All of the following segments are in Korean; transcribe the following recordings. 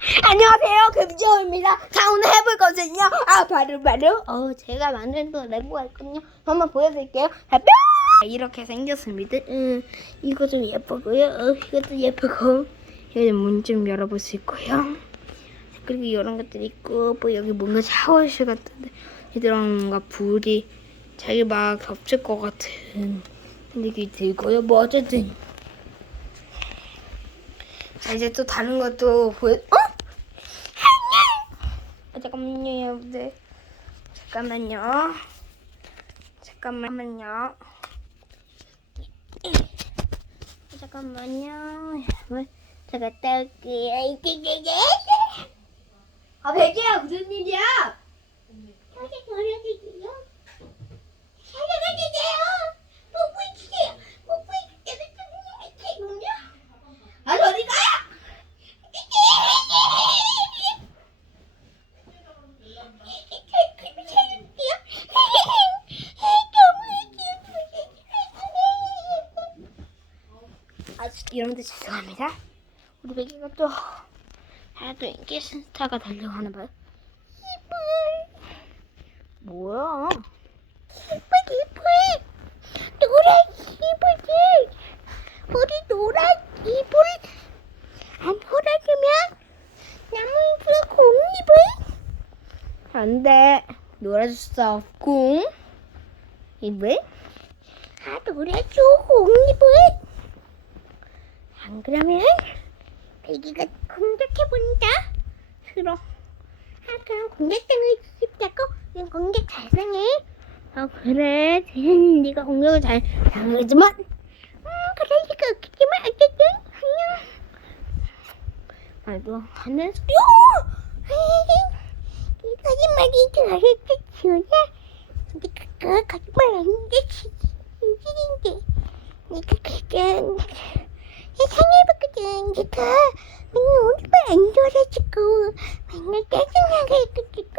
안녕하세요 금지호입니다. 자 오늘 해볼 것은요. 아 바로 바로. 어 제가 만든 또 레고가 있거든요. 한번 보여드릴게요. 자, 뿅 이렇게 생겼습니다. 음, 이거 좀 예쁘고요. 어, 이것도 예쁘고. 여기 문좀 열어볼 수 있고요. 그리고 이런 것들 있고 뭐 여기 뭔가 샤워실 같은데 얘들랑 뭔가 불이 자기 막 겹칠 것 같은 느낌이 들고요. 뭐 어쨌든. 자, 이제 또 다른 것도 보여. 어? 아, 잠깐만요, 여러분들. 잠깐만요. 잠깐만요. 잠깐만요. 여러분, 제가 딸게요. 아, 베개야, 무슨 일이야? 버려주세요. 사랑해주세요. 뽀뽀해주세요. 뽀뽀해주세요. 아, 저리 가! 아, 여러분들 죄송합니다. 우리 베개가 또 하나도 인기 스타가 하나 봐요. 이불. 뭐야? 이불 이불. 노란 이불들. 우리 노란 이불. 안 풀어주면 나무 이불 공 이불. 안돼. 놀아줄 수 없고. 이불. 아 놀아줘. 공 이불 안 그러면 배기가 공격해본다. 아 그럼 공격당을 싶다고 난 공격 잘 당해 어 그래. 대현이 네가 공격을 잘 당하지만. 음 그럴 리가 없겠지만 어쨌든 안녕. 말도 하는 소리 이 거짓말이 저랬지 지우야 근데 그거 거짓말 아닌데 진실인데. 내가 그냥 상해봤거든 내가 맨날 오늘 안 돌아주고 맨날 짜증나게 해가지고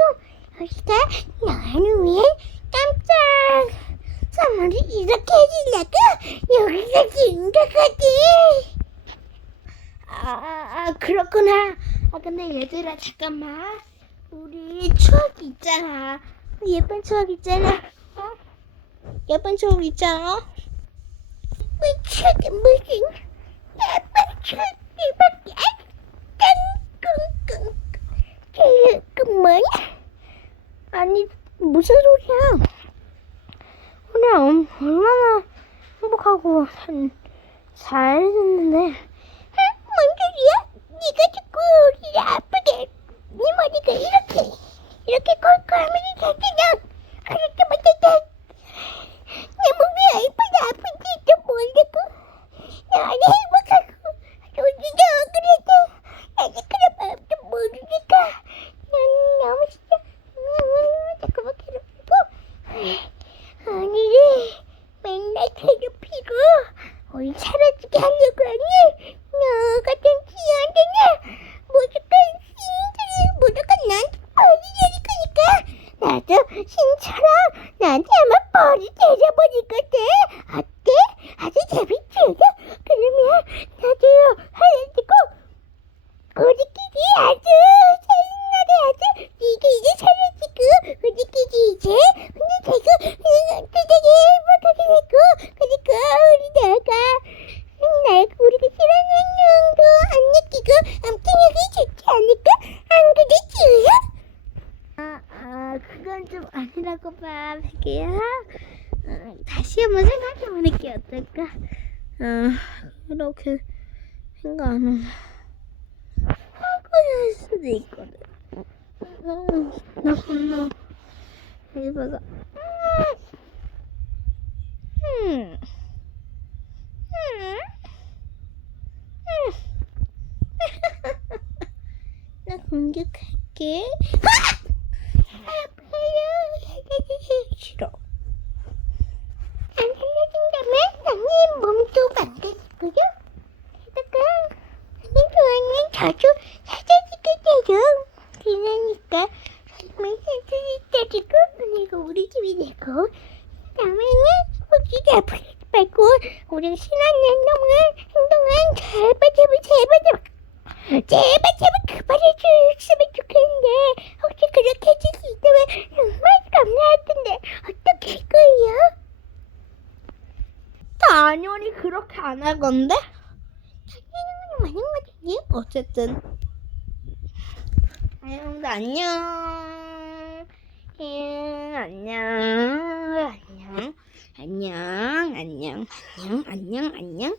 여기다 너를 위해 깜짝 선물을 이렇게 해주려고 여기까지 온 거거든 아, 아, 아, 그렇구나. 아, 근데 얘들아, 잠깐만. 우리 추억 있잖아. 예쁜 추억 있잖아. 어? 예쁜 추억 있잖아. 예쁜 추억이 무슨 뭐야? 아니, 무슨 소리야? 오늘 얼- 얼마나 행복하고 잘, 잘 됐는데. 뭔 소리야? 네가 자꾸 우리를 아프게 네 머리가 이렇게 이렇게 꼴꼴하면 되잖아 그렇게 못했다 내 몸이 얼마나 아픈지도 모르고 나는 행복하고 우리가 억울해도 나는 그런 마음도 모르니까 난 너무 싫어 음, 자꾸만 괴롭히고 오늘은 맨날 괴롭히고 우리 사라지게 하려고 하니 너 같은 지한테는 무조건 신들이 무조건 나한테 벌이 내릴 거니까 나도 신처럼 나한테 아마 벌이 내려버릴 거대 어때? 아주 재밌지? 그러면 나도 하얀지고 우리끼리 아주 신나게 아주 이게 이제 사라지고 우리끼리 이제 근데 되고 되게 행복하게 되고 그러니까 우리 나가 날 우리가 싫어하는 영도 안 느끼고 아무튼 여기 좋지 않을까? 안 그래 지우야? 아, 아 그건 좀 아니라고 봐 백이야 어, 다시 한번 생각해보는 게 어떨까? 어, 그렇게 생각 안 하면 화가 수도 있거든 어, 나 분노 이봐가 음. 음. 나 공격할게. 때때요 그러니까 설명해 주실 때리고 그리고 우리 집이 되고 다음에는 거기가 말고 우리 신하는 동안 행동은 잘 받쳐보 제발 제발 제발 제발 그만해 주셨으면 좋겠는데 혹시 그렇게 해줄 수 있다면 정말 감사했던데 어떻게 할 거예요? 당연히 그렇게 안 할 건데? 당연히 많은 거지 어쨌든 해영도 안녕. 혜영 안녕. 안녕. 안녕. 안녕. 안녕. 안녕. 안녕.